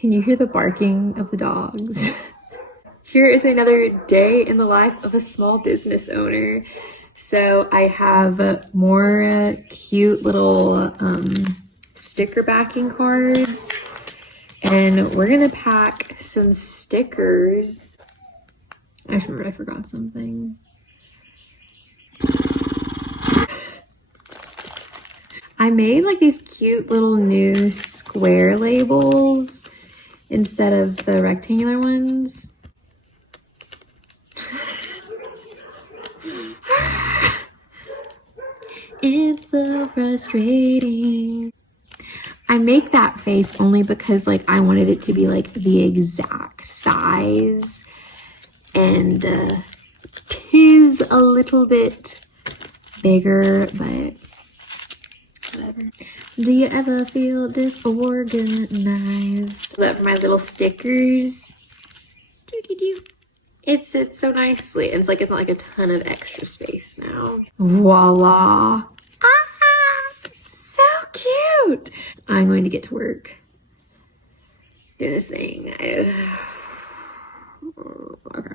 Can you hear the barking of the dogs? Here is another day in the life of a small business owner. So I have more cute little sticker backing cards, and we're gonna pack some stickers. I just remembered I forgot something. I made like these cute little new square labels instead of the rectangular ones. It's so frustrating. I make that face only because like I wanted it to be like the exact size, and tis a little bit bigger, but whatever. Do you ever feel disorganized? That for my little stickers. Doo-doo-doo. It sits so nicely. It's like it's not like a ton of extra space now. Voila. Ah, so cute. I'm going to get to work. Do this thing. Okay.